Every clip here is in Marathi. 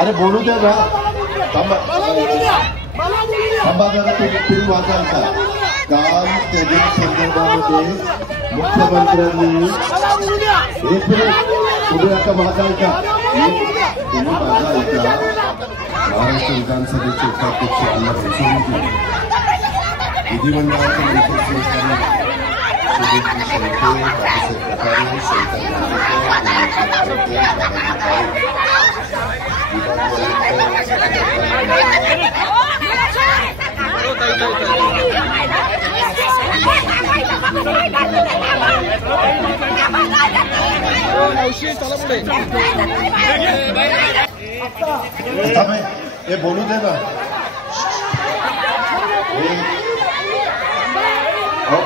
अरे बोलू द्या ना, थांबा जरा. तुम्ही वाचाल का? काल त्याच्या संदर्भामध्ये मुख्यमंत्र्यांनी एक मिनिट तुम्ही आता वाचाल का? तुम्ही माझा ऐका. महाराष्ट्र विधानसभेचे उपाध्यक्ष अण्णा भोसले विधिमंडळाचे मंत्री हे बोलू दे ना.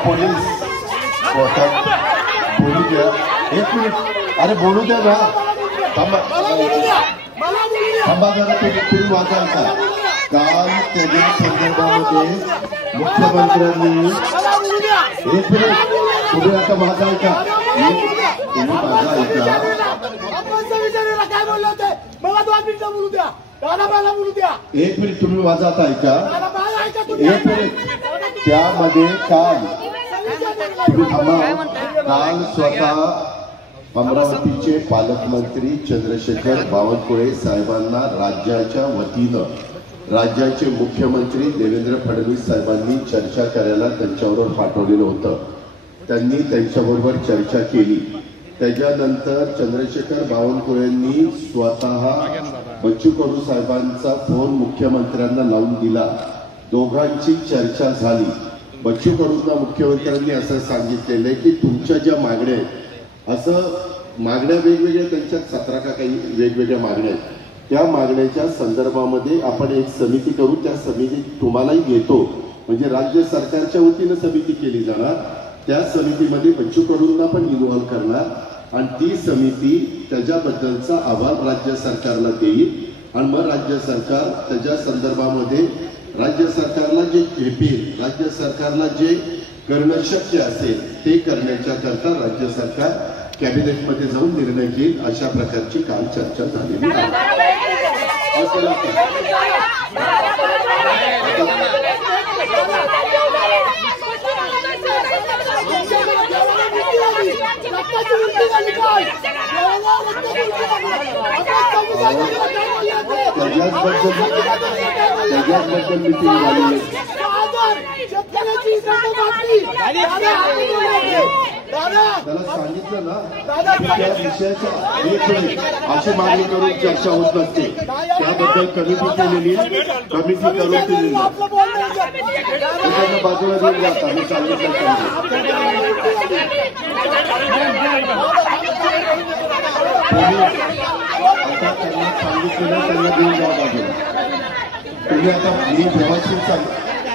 पोलीस बोलू द्या एक मिनिट. अरे बोलू द्या ना, थांबा जरा. तुम्ही वाचाल का? काल त्याच्या संदर्भामध्ये मुख्यमंत्र्यांनी एक मिनिट तुम्ही आता वाचाल का? तुम्ही माझा ऐका. एक मिनिट तुम्ही माझा आता ऐका. एक मिनिट. त्यामध्ये काल स्वतः अमरावतीचे पालकमंत्री चंद्रशेखर बावनकुळे साहेबांना राज्याच्या वतीनं राज्याचे मुख्यमंत्री देवेंद्र फडणवीस साहेबांनी चर्चा करायला त्यांच्याबरोबर पाठवलेलं होतं. त्यांनी त्यांच्याबरोबर चर्चा केली. त्याच्यानंतर चंद्रशेखर बावनकुळेंनी स्वतः बच्चू कडू साहेबांचा फोन मुख्यमंत्र्यांना लावून दिला. दोघांची चर्चा झाली. बच्चू कडूंना मुख्यमंत्र्यांनी असं सांगितलेलं आहे की तुमच्या ज्या मागण्या आहेत, असं मागण्या वेगवेगळ्या, त्यांच्यात 17 का काही वेगवेगळ्या मागण्या आहेत, त्या मागण्याच्या संदर्भामध्ये आपण एक समिती करू. त्या समितीत तुम्हालाही घेतो, म्हणजे राज्य सरकारच्या वतीनं समिती केली जाणार. त्या समितीमध्ये बच्चू कडूंना पण इन्व्हॉल्व करणार आणि ती समिती त्याच्याबद्दलचा अहवाल राज्य सरकारला देईल आणि मग राज्य सरकार त्याच्या संदर्भामध्ये राज्य सरकारला जे झेपेल, राज्य सरकारला जे करणं शक्य असेल ते करण्याच्या करता राज्य सरकार कॅबिनेटमध्ये जाऊन निर्णय घेईल. अशा प्रकारची काल चर्चा झालेली आहे. त्याच्याबद्दल मिटिंग झाली. त्याला सांगितलं ना त्या विषयाच्या अशी मागणी करून चर्चा होत नसते. त्याबद्दल कमिटी केलेली, कमिटी करून केलेली त्याच्यानं बाजूला देऊन जाता. मी सांगितलं आता त्यांना सांगितलेलं त्यांना देऊन जा बाजूला. तुम्ही आता मी व्यवस्थित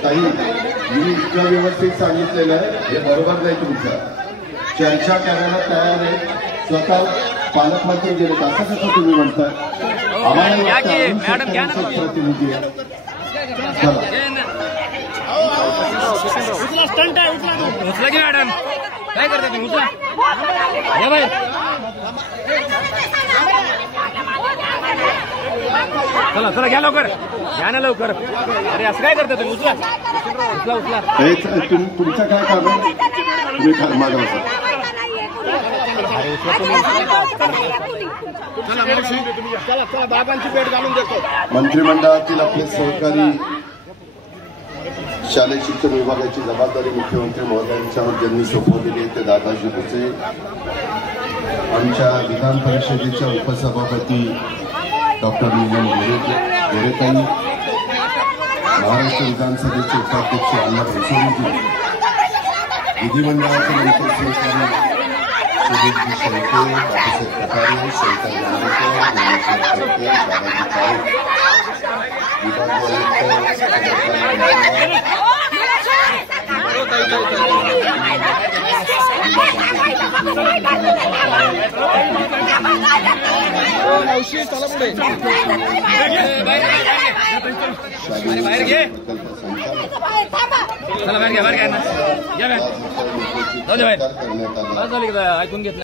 काही मी इतकं व्यवस्थित सांगितलेलं आहे हे बरोबर नाही. तुमचं चर्चा करायला तयार आहे. स्वतः पालकमंत्री गेले असं कसं तुम्ही म्हणता? आम्हाला प्रतिनिधी आहे. मॅडम काय करता तुम्ही? उचला बाई. चला चला घ्या लवकर, घ्या ना लवकर. अरे असं काय करता तुम्ही? उचला उचला उचला. तुमचं काय काम आहे? तुम्ही मागा. चला चला बाबांची भेट घालून देतो. मंत्रिमंडळातील आपले सहकारी शालेय शिक्षण विभागाची जबाबदारी मुख्यमंत्री महोदयांच्यावर ज्यांनी सोपवलेली ते दादाजी भुसे, आमच्या विधान परिषदेच्या उपसभापती डॉक्टर नीलम गोरेताई, महाराष्ट्र विधानसभेचे उपाध्यक्ष अण्णा भोसले, विधिमंडळाचे मंत्री सहकारी सुधीरजी शेळके, बाबासाहेब प्रकारे, शंकर जांभेकर, ज्ञानेश्वर शेळके, दादाजी काळे, विभाग बाहेर घे. चला बाहेर घ्या, बाहेर घ्या. ऐकून घेतलं.